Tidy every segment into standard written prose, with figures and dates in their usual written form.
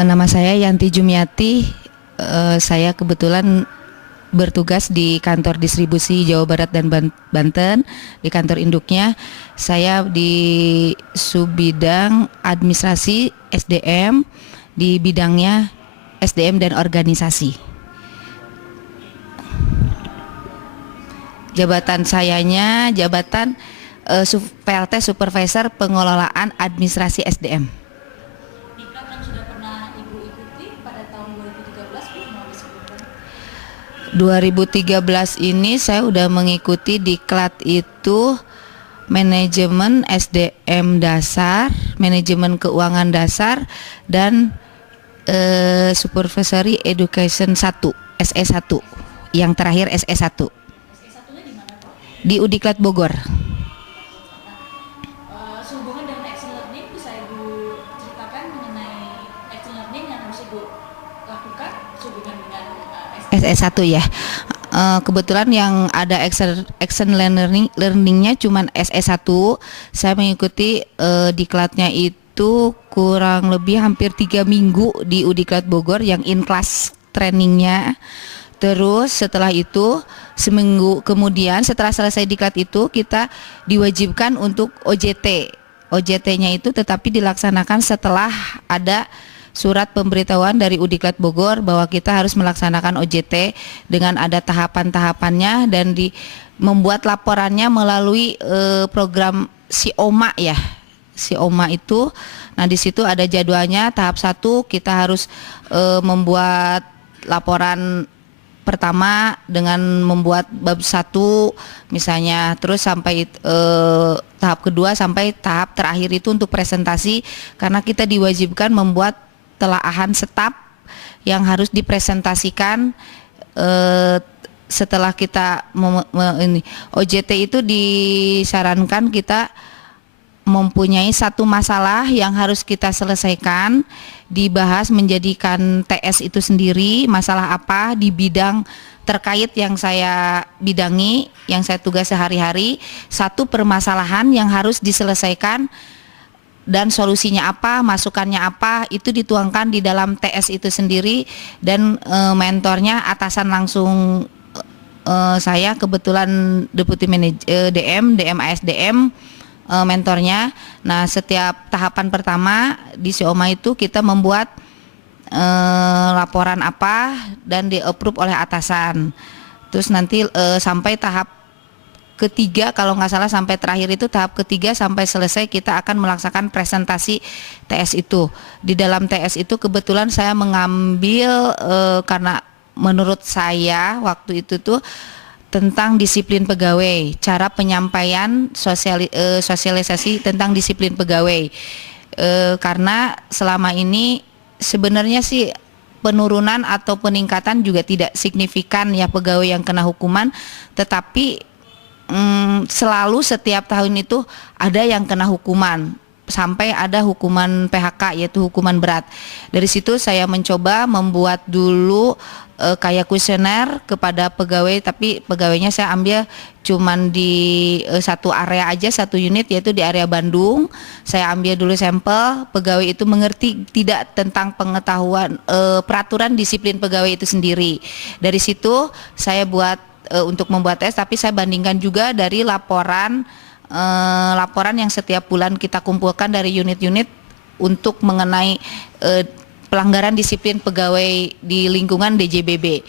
Nama saya Yanti Jumiati. Saya kebetulan bertugas di kantor distribusi Jawa Barat dan Banten, di kantor induknya. Saya di subbidang administrasi SDM, di bidangnya SDM dan organisasi. Jabatan sayanya jabatan PLT Supervisor Pengelolaan Administrasi SDM. 2013 ini saya udah mengikuti diklat itu manajemen SDM dasar, manajemen keuangan dasar, dan Supervisory Education 1, SE1. Yang terakhir SE1. SE1-nya di mana, Pak? Di Udiklat Bogor. Sehubungan dengan action learning, bisa Ibu ceritakan mengenai action learning yang harus Ibu lakukan sehubungan dengan SE1 ya. Kebetulan yang ada action learningnya cuman SE1. Saya mengikuti diklatnya itu kurang lebih hampir 3 minggu di Udiklat Bogor yang in class trainingnya. Terus setelah itu seminggu kemudian setelah selesai diklat itu kita diwajibkan untuk OJT. OJT-nya itu tetapi dilaksanakan setelah ada surat pemberitahuan dari Udiklat Bogor bahwa kita harus melaksanakan OJT dengan ada tahapan-tahapannya dan membuat laporannya melalui program SIOMA ya. SIOMA itu, nah di situ ada jadwalnya. Tahap 1 kita harus membuat laporan pertama dengan membuat bab 1 misalnya, terus sampai tahap kedua sampai tahap terakhir itu untuk presentasi, karena kita diwajibkan membuat telaahan setap yang harus dipresentasikan setelah kita ini. OJT itu disarankan kita mempunyai satu masalah yang harus kita selesaikan, dibahas menjadikan TS itu sendiri, masalah apa di bidang terkait yang saya bidangi, yang saya tugas sehari-hari, satu permasalahan yang harus diselesaikan dan solusinya apa, masukannya apa, itu dituangkan di dalam TS itu sendiri. Dan mentornya atasan langsung saya, kebetulan Deputi Manajer DM ASDM mentornya. Nah, setiap tahapan pertama di SIOMA itu kita membuat laporan apa dan di-approve oleh atasan. Terus nanti sampai tahap ketiga, kalau nggak salah sampai terakhir itu tahap ketiga, sampai selesai kita akan melaksanakan presentasi TS itu. Di dalam TS itu kebetulan saya mengambil karena menurut saya waktu itu tuh tentang disiplin pegawai, cara penyampaian sosialisasi tentang disiplin pegawai. Karena selama ini sebenarnya sih penurunan atau peningkatan juga tidak signifikan ya pegawai yang kena hukuman, tetapi selalu setiap tahun itu ada yang kena hukuman, sampai ada hukuman PHK, yaitu hukuman berat. Dari situ saya mencoba membuat dulu kayak kuesioner kepada pegawai, tapi pegawainya saya ambil cuman di satu area aja, satu unit, yaitu di area Bandung. Saya ambil dulu sampel, pegawai itu mengerti tidak tentang pengetahuan peraturan disiplin pegawai itu sendiri. Dari situ saya buat untuk membuat tes, tapi saya bandingkan juga dari laporan yang setiap bulan kita kumpulkan dari unit-unit untuk mengenai pelanggaran disiplin pegawai di lingkungan DJBB.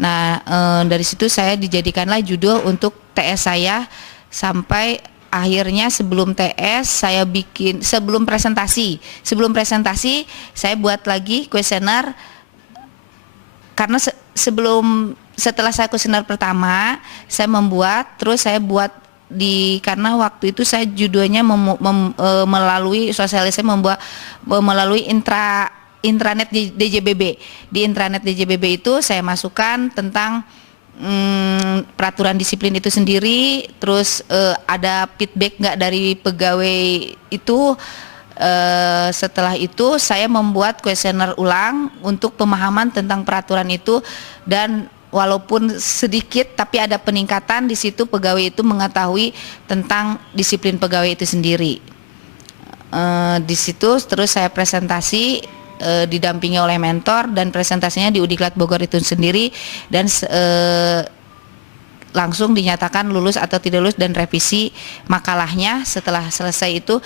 Nah, dari situ saya dijadikanlah judul untuk TS saya, sampai akhirnya sebelum TS saya bikin, sebelum presentasi saya buat lagi kuesioner, karena setelah saya kuesioner pertama saya membuat, terus saya buat karena waktu itu saya judulnya melalui sosialisasi melalui intranet DJBB. Di intranet DJBB itu saya masukkan tentang peraturan disiplin itu sendiri, terus ada feedback nggak dari pegawai itu. Setelah itu saya membuat kuesioner ulang untuk pemahaman tentang peraturan itu, dan walaupun sedikit tapi ada peningkatan di situ, pegawai itu mengetahui tentang disiplin pegawai itu sendiri. Di situ terus saya presentasi didampingi oleh mentor, dan presentasinya di Udiklat Bogor itu sendiri, dan langsung dinyatakan lulus atau tidak lulus dan revisi makalahnya. Setelah selesai itu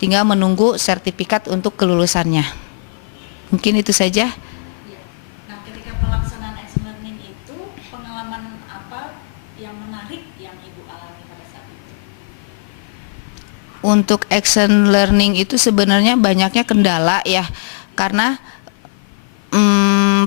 tinggal menunggu sertifikat untuk kelulusannya. Mungkin itu saja. Nah, ketika pelaksanaan action learning itu, pengalaman apa yang menarik yang Ibu alami pada saat itu? Untuk action learning itu sebenarnya banyaknya kendala ya, karena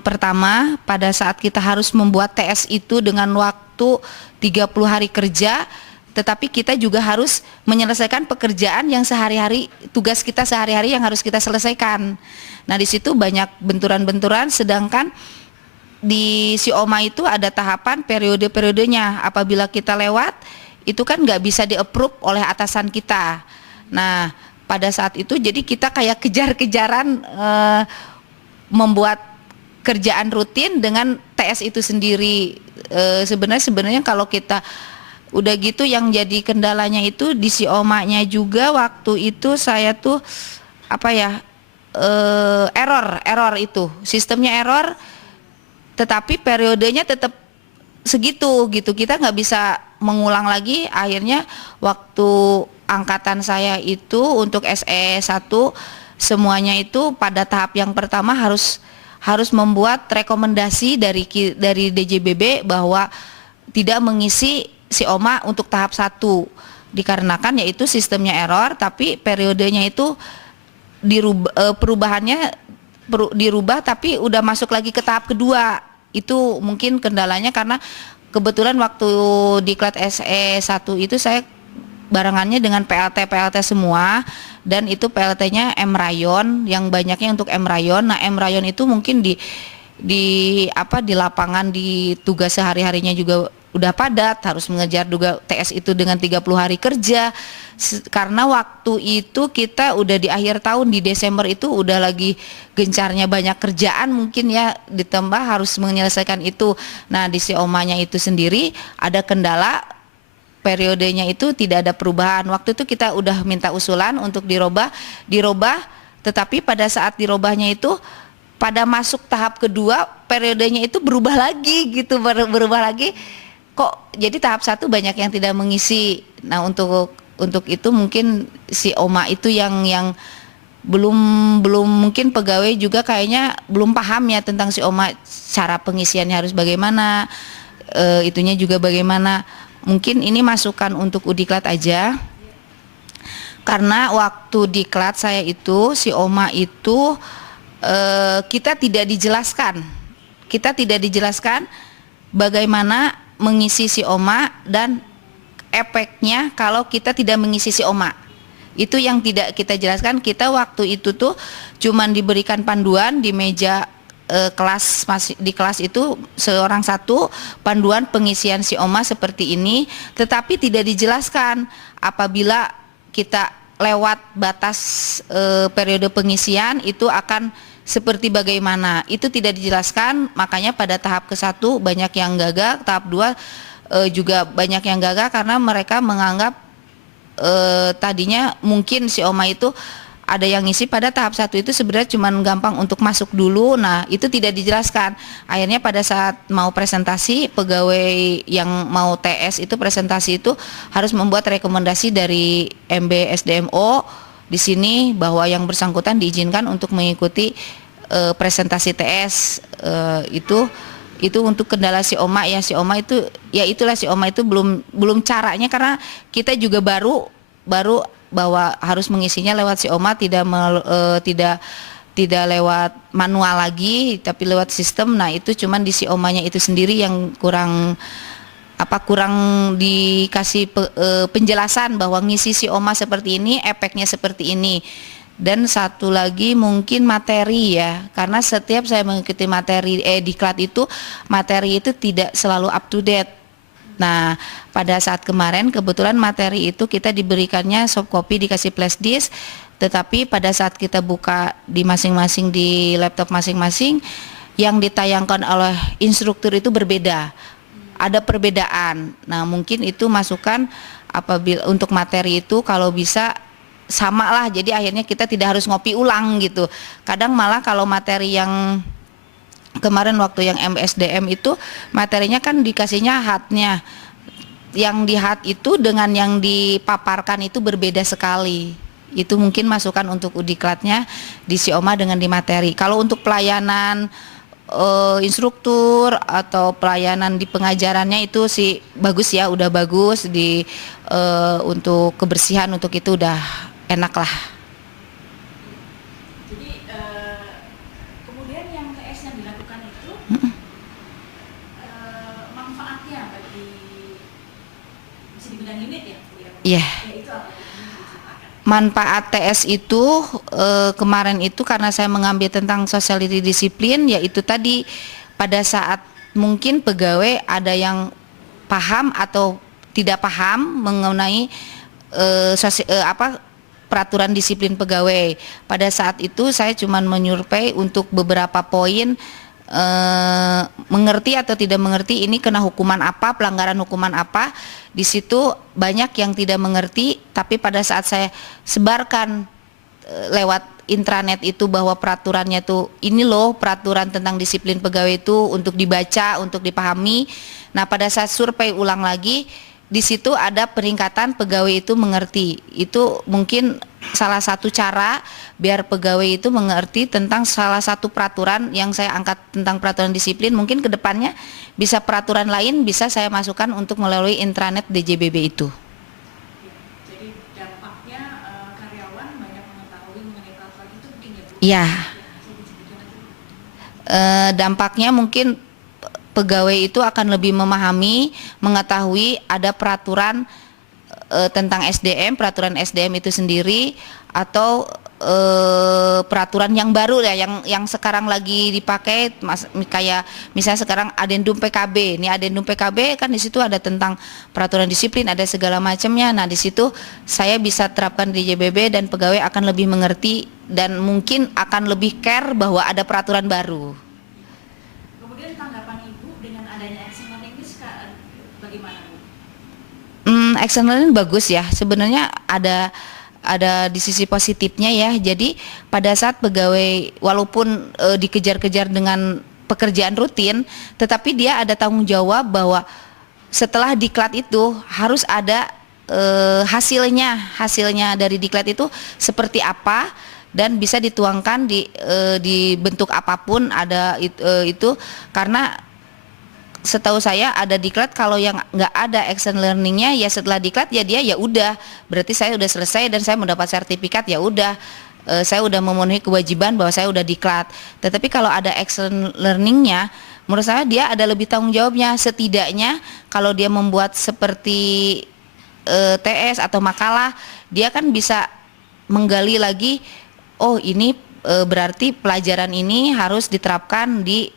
pertama pada saat kita harus membuat TS itu dengan waktu 30 hari kerja, tetapi kita juga harus menyelesaikan pekerjaan yang sehari-hari, tugas kita sehari-hari yang harus kita selesaikan. Nah, di situ banyak benturan-benturan, sedangkan di Sioma itu ada tahapan periode-periodenya. Apabila kita lewat, itu kan nggak bisa di-approve oleh atasan kita. Nah, pada saat itu jadi kita kayak kejar-kejaran membuat kerjaan rutin dengan TS itu sendiri. Sebenarnya kalau kita udah gitu, yang jadi kendalanya itu di Sioma-nya juga waktu itu saya tuh error itu, sistemnya error, tetapi periodenya tetap segitu gitu, kita nggak bisa mengulang lagi. Akhirnya waktu angkatan saya itu untuk SE1 semuanya itu pada tahap yang pertama harus membuat rekomendasi dari DJBB bahwa tidak mengisi Sioma untuk tahap 1, dikarenakan yaitu sistemnya error, tapi periodenya itu perubahannya dirubah tapi udah masuk lagi ke tahap kedua. Itu mungkin kendalanya, karena kebetulan waktu diklat SE1 itu saya barengannya dengan PLT semua, dan itu PLT-nya M Rayon, yang banyaknya untuk M Rayon. Nah, M Rayon itu mungkin di lapangan, di tugas sehari-harinya juga udah padat, harus mengejar juga TS itu dengan 30 hari kerja. Karena waktu itu kita udah di akhir tahun, di Desember itu udah lagi gencarnya banyak kerjaan mungkin ya, ditambah harus menyelesaikan itu. Nah, di Siomanya itu sendiri ada kendala, periodenya itu tidak ada perubahan. Waktu itu kita udah minta usulan untuk dirubah, tetapi pada saat dirubahnya itu pada masuk tahap kedua, periodenya itu berubah lagi gitu, berubah lagi. Kok jadi tahap 1 banyak yang tidak mengisi. Nah, untuk itu mungkin si Oma itu yang belum mungkin pegawai juga kayaknya belum paham ya tentang si Oma, cara pengisiannya harus bagaimana, itunya juga bagaimana. Mungkin ini masukan untuk Udiklat aja, karena waktu diklat saya itu si Oma itu kita tidak dijelaskan bagaimana mengisi si Oma dan efeknya kalau kita tidak mengisi si Oma. Itu yang tidak kita jelaskan. Kita waktu itu tuh cuman diberikan panduan di meja kelas, di kelas itu seorang satu panduan pengisian si Oma seperti ini, tetapi tidak dijelaskan apabila kita lewat batas periode pengisian itu akan seperti bagaimana, itu tidak dijelaskan. Makanya pada tahap ke-1 banyak yang gagal, tahap 2 juga banyak yang gagal karena mereka menganggap tadinya mungkin si Oma itu ada yang ngisi pada tahap 1 itu sebenarnya cuma gampang untuk masuk dulu. Nah, itu tidak dijelaskan. Akhirnya pada saat mau presentasi, pegawai yang mau TS itu presentasi itu harus membuat rekomendasi dari MB SDMO di sini bahwa yang bersangkutan diizinkan untuk mengikuti presentasi TS. Itu untuk kendala si Oma ya. Si Oma itu ya itulah, si Oma itu belum caranya, karena kita juga baru bahwa harus mengisinya lewat si Oma, tidak lewat manual lagi tapi lewat sistem. Nah, itu cuman di si Omanya itu sendiri yang kurang apa kurang dikasih penjelasan bahwa ngisi si oma seperti ini, efeknya seperti ini. Dan satu lagi mungkin materi ya, karena setiap saya mengikuti materi diklat itu, materi itu tidak selalu up to date. Nah, pada saat kemarin kebetulan materi itu kita diberikannya soft copy, dikasih flash disk, tetapi pada saat kita buka di masing-masing di laptop masing-masing, yang ditayangkan oleh instruktur itu berbeda. Ada perbedaan. Nah, mungkin itu masukan apabila untuk materi itu kalau bisa sama lah. Jadi akhirnya kita tidak harus ngopi ulang gitu. Kadang malah kalau materi yang kemarin waktu yang MSDM itu materinya kan dikasihnya HAT-nya. Yang di HAT itu dengan yang dipaparkan itu berbeda sekali. Itu mungkin masukan untuk udiklatnya di Sioma dengan di materi. Kalau untuk pelayanan instruktur atau pelayanan di pengajarannya itu sih bagus ya, udah bagus di untuk kebersihan untuk itu udah enak lah. Jadi kemudian yang TS yang dilakukan itu manfaatnya bagi bisa dibilang unit ya? Iya. Ya itu apa? Manfaat TS itu kemarin itu karena saya mengambil tentang sociality disiplin, yaitu tadi pada saat mungkin pegawai ada yang paham atau tidak paham mengenai peraturan disiplin pegawai. Pada saat itu saya cuma menyurvei untuk beberapa poin, mengerti atau tidak mengerti ini kena hukuman apa, pelanggaran hukuman apa. Di situ banyak yang tidak mengerti, tapi pada saat saya sebarkan lewat intranet itu bahwa peraturannya tuh ini loh peraturan tentang disiplin pegawai itu untuk dibaca, untuk dipahami. Nah, pada saat survei ulang lagi di situ ada peningkatan pegawai itu mengerti. Itu mungkin salah satu cara biar pegawai itu mengerti tentang salah satu peraturan yang saya angkat tentang peraturan disiplin. Mungkin kedepannya bisa peraturan lain bisa saya masukkan untuk melalui intranet DJBB itu. Jadi dampaknya karyawan banyak mengetahui mengenai peraturan itu mungkin ya Bu? Iya. Dampaknya mungkin pegawai itu akan lebih memahami, mengetahui ada peraturan tentang SDM, peraturan SDM itu sendiri, atau peraturan yang baru ya, yang sekarang lagi dipakai, kayak misalnya sekarang adendum PKB. Ini adendum PKB kan di situ ada tentang peraturan disiplin, ada segala macamnya. Nah, di situ saya bisa terapkan di JBB dan pegawai akan lebih mengerti dan mungkin akan lebih care bahwa ada peraturan baru. Kemudian tanggapan Ibu dengan adanya action learning ini bagaimana Bu? Action learning bagus ya. Sebenarnya ada di sisi positifnya ya. Jadi pada saat pegawai walaupun dikejar-kejar dengan pekerjaan rutin, tetapi dia ada tanggung jawab bahwa setelah diklat itu harus ada hasilnya dari diklat itu seperti apa dan bisa dituangkan di bentuk apapun ada itu karena setahu saya ada diklat kalau yang nggak ada action learningnya ya setelah diklat ya dia ya udah berarti saya udah selesai dan saya mendapat sertifikat ya udah saya udah memenuhi kewajiban bahwa saya udah diklat. Tetapi kalau ada action learningnya menurut saya dia ada lebih tanggung jawabnya, setidaknya kalau dia membuat seperti TS atau makalah dia kan bisa menggali lagi, oh ini berarti pelajaran ini harus diterapkan di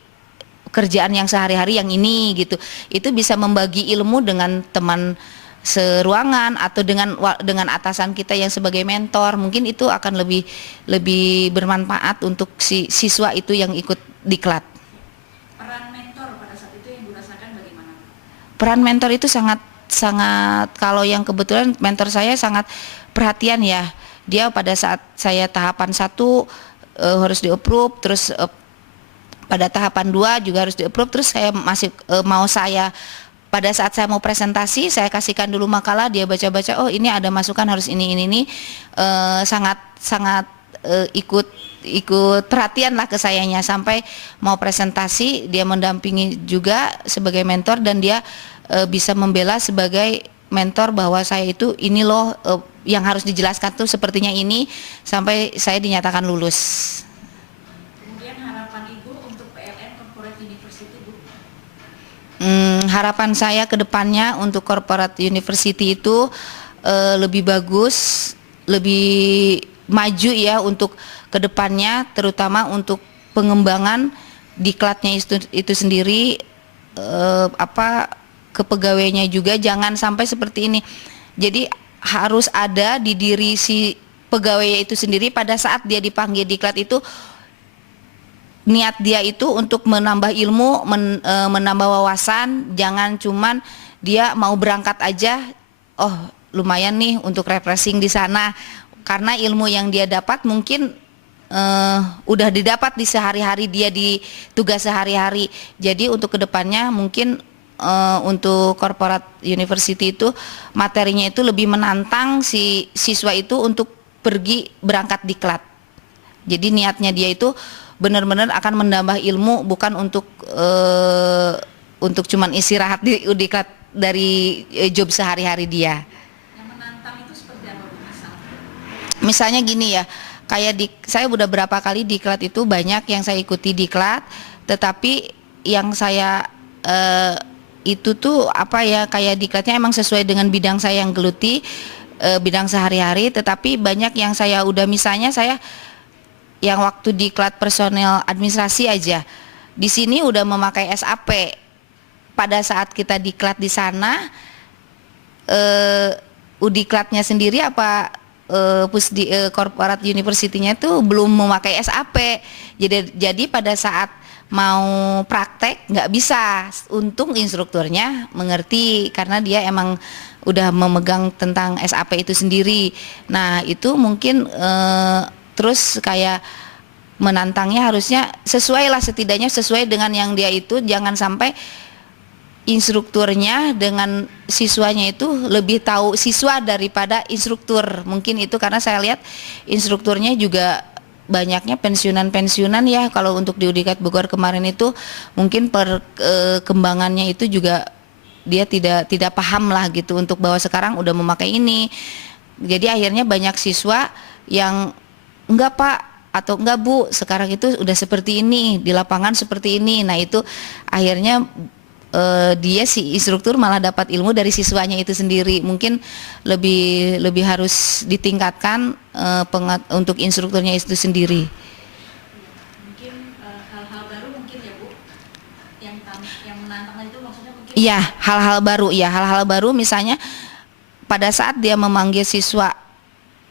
kerjaan yang sehari-hari yang ini gitu. Itu bisa membagi ilmu dengan teman seruangan atau dengan atasan kita yang sebagai mentor. Mungkin itu akan lebih bermanfaat untuk si siswa itu yang ikut diklat. Peran mentor pada saat itu yang dirasakan bagaimana? Peran mentor itu sangat kalau yang kebetulan mentor saya sangat perhatian ya. Dia pada saat saya tahapan 1 harus di-approve, terus pada tahapan 2 juga harus di-approve, terus saya masih saya pada saat saya mau presentasi saya kasihkan dulu makalah, dia baca-baca, oh ini ada masukan harus ini sangat ikut perhatian lah ke sayanya sampai mau presentasi dia mendampingi juga sebagai mentor dan dia bisa membela sebagai mentor bahwa saya itu ini loh yang harus dijelaskan tuh sepertinya ini sampai saya dinyatakan lulus. Kemudian harapan Ibu untuk PLN Corporate University Bu? Harapan saya ke depannya untuk corporate university itu lebih bagus, lebih maju ya untuk ke depannya, terutama untuk pengembangan diklatnya itu sendiri, kepegawaiannya juga jangan sampai seperti ini. Jadi harus ada di diri si pegawai itu sendiri pada saat dia dipanggil diklat itu, niat dia itu untuk menambah ilmu, menambah wawasan, jangan cuman dia mau berangkat aja, oh lumayan nih untuk refreshing di sana, karena ilmu yang dia dapat mungkin udah didapat di sehari-hari dia di tugas sehari-hari. Jadi untuk kedepannya mungkin untuk corporate university itu materinya itu lebih menantang si siswa itu untuk pergi berangkat diklat. Jadi niatnya dia itu benar-benar akan menambah ilmu, bukan untuk cuman istirahat di diklat dari job sehari-hari dia. Yang menantang itu seperti apa Bu? Misalnya gini ya, kayak saya udah berapa kali diklat itu banyak yang saya ikuti diklat, tetapi yang saya itu tuh kayak diklatnya emang sesuai dengan bidang saya yang geluti, bidang sehari-hari, tetapi banyak yang saya udah, misalnya saya yang waktu diklat personel administrasi aja di sini udah memakai SAP, pada saat kita diklat di sana udiklatnya sendiri corporate university-nya tuh belum memakai SAP, jadi pada saat mau praktek nggak bisa. Untung instrukturnya mengerti karena dia emang udah memegang tentang SAP itu sendiri. Nah itu mungkin terus kayak menantangnya harusnya sesuai lah, setidaknya sesuai dengan yang dia itu, jangan sampai instrukturnya dengan siswanya itu lebih tahu siswa daripada instruktur. Mungkin itu karena saya lihat instrukturnya juga banyaknya pensiunan ya, kalau untuk di Udikat Bogor kemarin itu mungkin perkembangannya itu juga dia tidak paham lah gitu untuk bahwa sekarang udah memakai ini. Jadi akhirnya banyak siswa yang enggak Pak atau enggak Bu, sekarang itu udah seperti ini, di lapangan seperti ini. Nah itu akhirnya dia si instruktur malah dapat ilmu dari siswanya itu sendiri. Mungkin lebih harus ditingkatkan untuk instrukturnya itu sendiri. Mungkin hal-hal baru mungkin ya Bu, yang menantang itu maksudnya mungkin. Iya, hal-hal baru misalnya pada saat dia memanggil siswa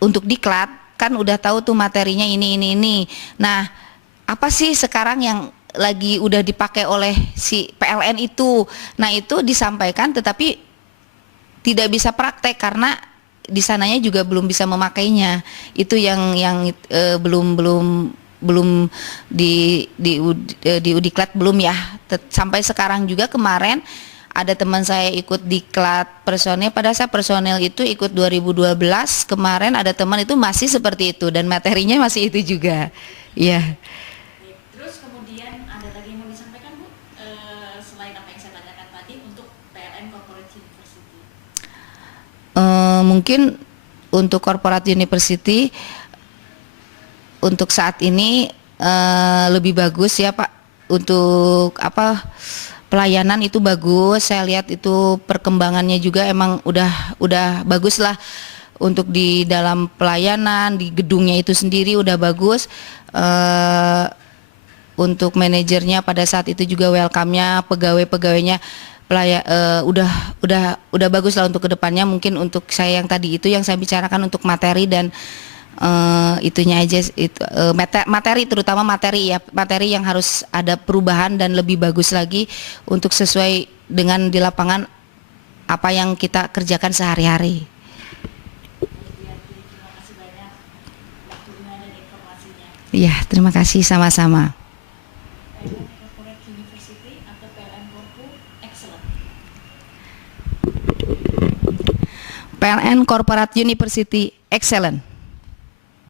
untuk diklat, kan udah tahu tuh materinya ini. Nah, apa sih sekarang yang lagi udah dipakai oleh si PLN itu? Nah, itu disampaikan tetapi tidak bisa praktek karena di sananya juga belum bisa memakainya. Itu yang belum di Udiklat belum ya. Sampai sekarang juga kemarin ada teman saya ikut diklat personel, pada saat personel itu ikut 2012, kemarin ada teman itu masih seperti itu dan materinya masih itu juga. Iya. Terus kemudian ada lagi yang mau disampaikan Bu, selain apa yang saya tanyakan tadi untuk PLN Corporate University? Mungkin untuk Corporate University untuk saat ini lebih bagus ya Pak, untuk pelayanan itu bagus. Saya lihat itu perkembangannya juga emang udah bagus lah untuk di dalam pelayanan, di gedungnya itu sendiri udah bagus. Untuk manajernya pada saat itu juga welcome-nya, pegawainya udah bagus lah untuk kedepannya. Mungkin untuk saya yang tadi itu yang saya bicarakan untuk materi dan itunya aja itu, materi, terutama materi yang harus ada perubahan dan lebih bagus lagi untuk sesuai dengan di lapangan apa yang kita kerjakan sehari-hari. Terima kasih banyak waktunya dan informasinya. Iya, terima kasih sama-sama. PLN Corporate University atau PLN Corpu Excellent. PLN Corporate University Excellent.